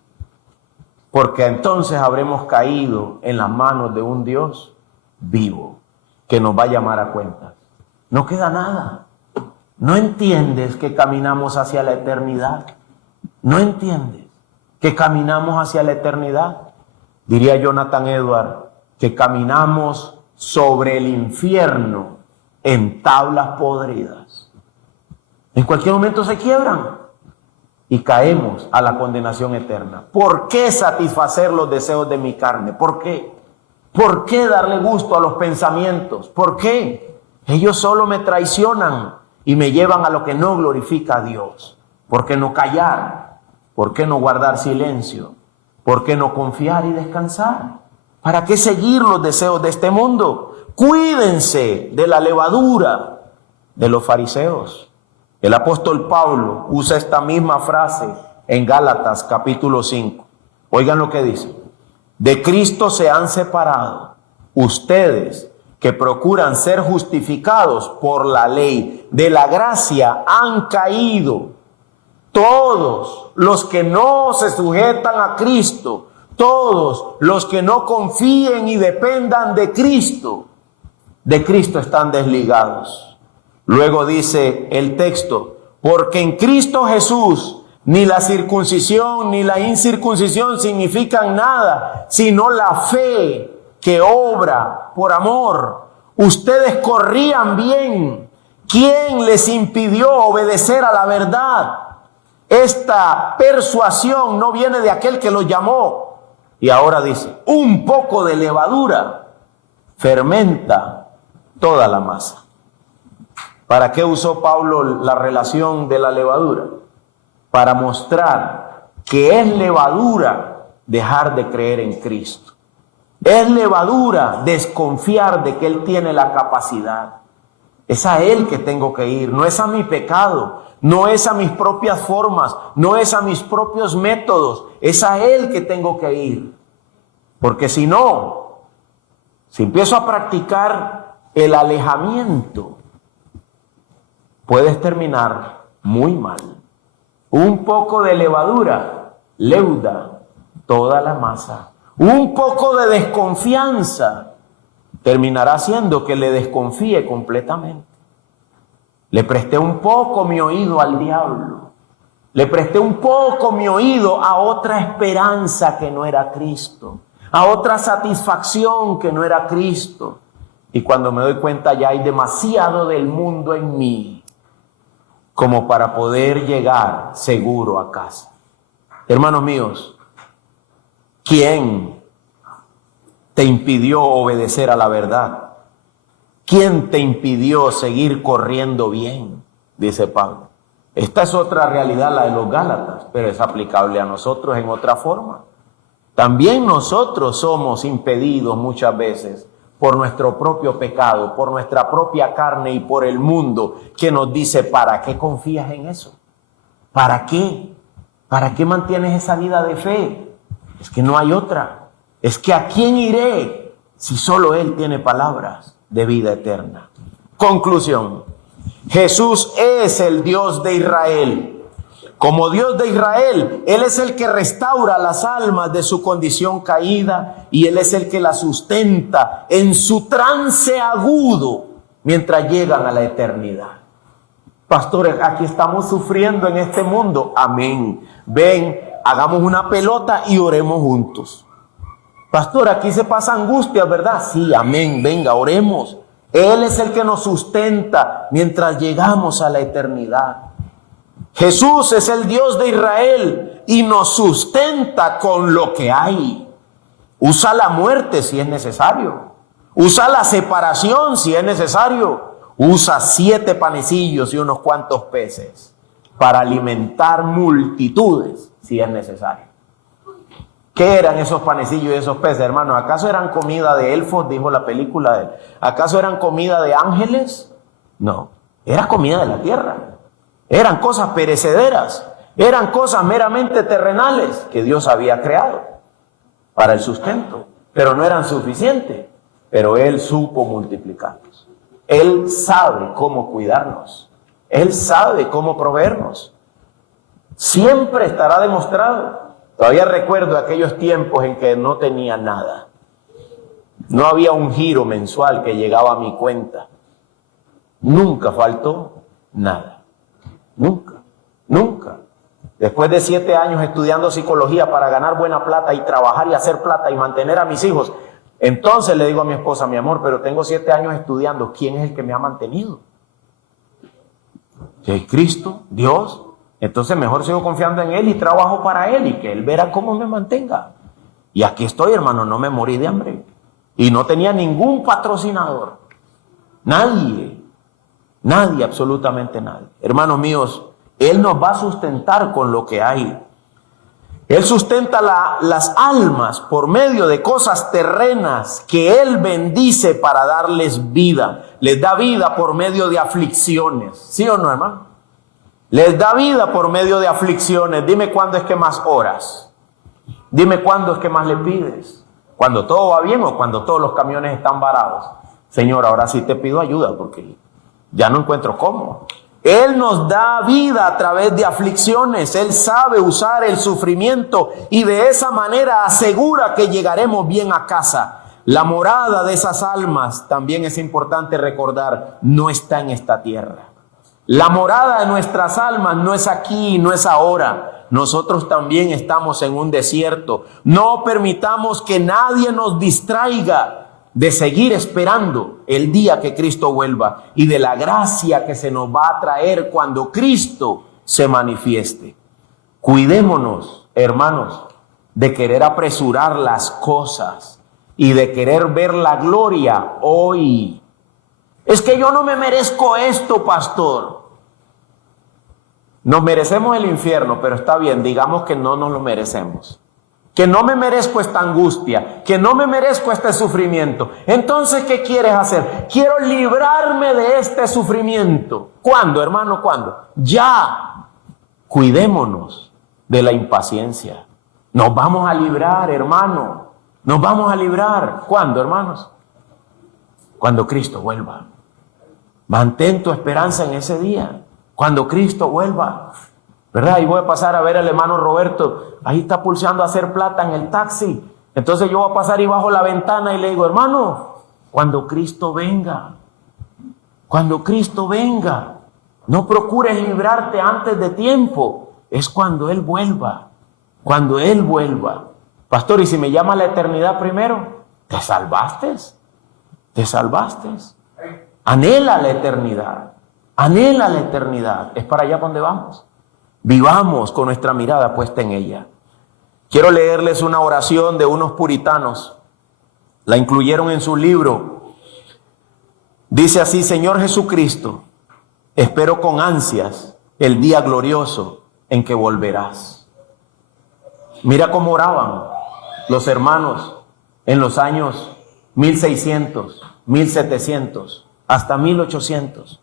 porque entonces habremos caído en las manos de un Dios vivo que nos va a llamar a cuentas. No queda nada. ¿No entiendes que caminamos hacia la eternidad? ¿No entiendes que caminamos hacia la eternidad? Diría Jonathan Edwards que caminamos sobre el infierno en tablas podridas. En cualquier momento se quiebran y caemos a la condenación eterna. ¿Por qué satisfacer los deseos de mi carne? ¿Por qué? ¿Por qué darle gusto a los pensamientos? ¿Por qué? Ellos solo me traicionan y me llevan a lo que no glorifica a Dios. ¿Por qué no callar? ¿Por qué no guardar silencio? ¿Por qué no confiar y descansar? ¿Para qué seguir los deseos de este mundo? Cuídense de la levadura de los fariseos. El apóstol Pablo usa esta misma frase en Gálatas capítulo 5. Oigan lo que dice. De Cristo se han separado ustedes que procuran ser justificados por la ley. De la gracia han caído todos los que no se sujetan a Cristo, todos los que no confíen y dependan de Cristo están desligados. Luego dice el texto, porque en Cristo Jesús ni la circuncisión ni la incircuncisión significan nada, sino la fe que obra por amor. Ustedes corrían bien. ¿Quién les impidió obedecer a la verdad? Esta persuasión no viene de aquel que los llamó. Y ahora dice, un poco de levadura fermenta toda la masa. ¿Para qué usó Pablo la relación de la levadura? Para mostrar que es levadura dejar de creer en Cristo. Es levadura desconfiar de que Él tiene la capacidad. Es a Él que tengo que ir, no es a mi pecado, no es a mis propias formas, no es a mis propios métodos, es a Él que tengo que ir. Porque si no, si empiezo a practicar el alejamiento, puedes terminar muy mal. Un poco de levadura leuda toda la masa. Un poco de desconfianza terminará haciendo que le desconfíe completamente. Le presté un poco mi oído al diablo. Le presté un poco mi oído a otra esperanza que no era Cristo, a otra satisfacción que no era Cristo. Y cuando me doy cuenta ya hay demasiado del mundo en mí como para poder llegar seguro a casa. Hermanos míos, ¿quién te impidió obedecer a la verdad? ¿Quién te impidió seguir corriendo bien? Dice Pablo. Esta es otra realidad, la de los Gálatas, pero es aplicable a nosotros en otra forma. También nosotros somos impedidos muchas veces por nuestro propio pecado, por nuestra propia carne y por el mundo que nos dice, ¿para qué confías en eso? ¿Para qué? ¿Para qué mantienes esa vida de fe? Es que no hay otra. Es que ¿a quién iré si solo Él tiene palabras de vida eterna? Conclusión. Jesús es el Dios de Israel. Como Dios de Israel, Él es el que restaura las almas de su condición caída y Él es el que las sustenta en su trance agudo mientras llegan a la eternidad. Pastores, aquí estamos sufriendo en este mundo. Amén. Ven, hagamos una pelota y oremos juntos. Pastor, aquí se pasa angustia, ¿verdad? Sí, amén. Venga, oremos. Él es el que nos sustenta mientras llegamos a la eternidad. Jesús es el Dios de Israel y nos sustenta con lo que hay. Usa la muerte si es necesario. Usa la separación si es necesario. Usa 7 panecillos y unos cuantos peces para alimentar multitudes si es necesario. ¿Qué eran esos panecillos y esos peces, hermanos? ¿Acaso eran comida de elfos? Dijo la película de él. ¿Acaso eran comida de ángeles? No, era comida de la tierra. Eran cosas perecederas. Eran cosas meramente terrenales que Dios había creado para el sustento. Pero no eran suficientes. Pero Él supo multiplicarlos. Él sabe cómo cuidarnos. Él sabe cómo proveernos. Siempre estará demostrado. Todavía recuerdo aquellos tiempos en que no tenía nada. No había un giro mensual que llegaba a mi cuenta. Nunca faltó nada. Nunca, nunca. Después de 7 años estudiando psicología para ganar buena plata y trabajar y hacer plata y mantener a mis hijos, entonces le digo a mi esposa, mi amor, pero tengo 7 años estudiando, ¿quién es el que me ha mantenido? ¿Es Cristo? ¿Dios? Entonces mejor sigo confiando en Él y trabajo para Él y que Él verá cómo me mantenga. Y aquí estoy, hermano, no me morí de hambre. Y no tenía ningún patrocinador. Nadie, absolutamente nadie. Hermanos míos, Él nos va a sustentar con lo que hay. Él sustenta las almas por medio de cosas terrenas que Él bendice para darles vida. Les da vida por medio de aflicciones. ¿Sí o no, hermano? Les da vida por medio de aflicciones. Dime cuándo es que más oras. Dime cuándo es que más le pides. ¿Cuando todo va bien o cuando todos los camiones están varados? Señor, ahora sí te pido ayuda porque ya no encuentro cómo. Él nos da vida a través de aflicciones. Él sabe usar el sufrimiento y de esa manera asegura que llegaremos bien a casa. La morada de esas almas, también es importante recordar, no está en esta tierra. La morada de nuestras almas no es aquí, no es ahora. Nosotros también estamos en un desierto. No permitamos que nadie nos distraiga de seguir esperando el día que Cristo vuelva y de la gracia que se nos va a traer cuando Cristo se manifieste. Cuidémonos, hermanos, de querer apresurar las cosas y de querer ver la gloria hoy. Es que yo no me merezco esto, pastor. Nos merecemos el infierno, pero está bien, digamos que no nos lo merecemos. Que no me merezco esta angustia, que no me merezco este sufrimiento. Entonces, ¿qué quieres hacer? Quiero librarme de este sufrimiento. ¿Cuándo, hermano? ¿Cuándo? Ya. Cuidémonos de la impaciencia. Nos vamos a librar, hermano. Nos vamos a librar. ¿Cuándo, hermanos? Cuando Cristo vuelva. Mantén tu esperanza en ese día. Cuando Cristo vuelva. ¿Verdad? Y voy a pasar a ver al hermano Roberto. Ahí está pulseando a hacer plata en el taxi. Entonces yo voy a pasar y bajo la ventana y le digo, hermano, cuando Cristo venga. Cuando Cristo venga. No procures librarte antes de tiempo. Es cuando Él vuelva. Cuando Él vuelva. Pastor, ¿y si me llama la eternidad primero? ¿Te salvaste? ¿Te salvaste? Anhela la eternidad. Anhela la eternidad. Es para allá donde vamos. Vivamos con nuestra mirada puesta en ella. Quiero leerles una oración de unos puritanos. La incluyeron en su libro. Dice así: Señor Jesucristo, espero con ansias el día glorioso en que volverás. Mira cómo oraban los hermanos en los años 1600, 1700, hasta 1800.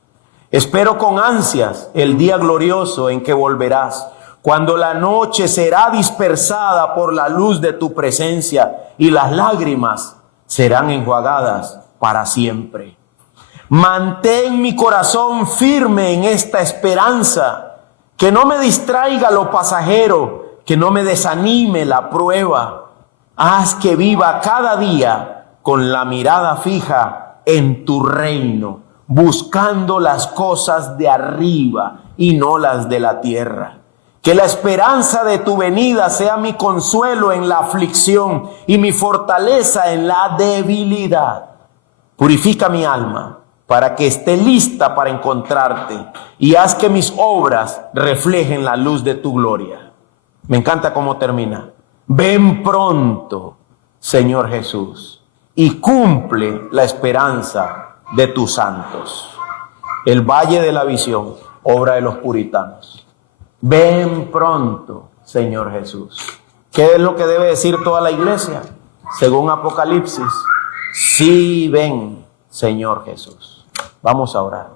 Espero con ansias el día glorioso en que volverás, cuando la noche será dispersada por la luz de tu presencia y las lágrimas serán enjuagadas para siempre. Mantén mi corazón firme en esta esperanza, que no me distraiga lo pasajero, que no me desanime la prueba. Haz que viva cada día con la mirada fija en tu reino, buscando las cosas de arriba y no las de la tierra. Que la esperanza de tu venida sea mi consuelo en la aflicción y mi fortaleza en la debilidad. Purifica mi alma para que esté lista para encontrarte y haz que mis obras reflejen la luz de tu gloria. Me encanta cómo termina. Ven pronto, Señor Jesús, y cumple la esperanza de tus santos. El Valle de la Visión, obra de los puritanos. Ven pronto, Señor Jesús. ¿Qué es lo que debe decir toda la iglesia? Según Apocalipsis, sí ven, Señor Jesús. Vamos a orar.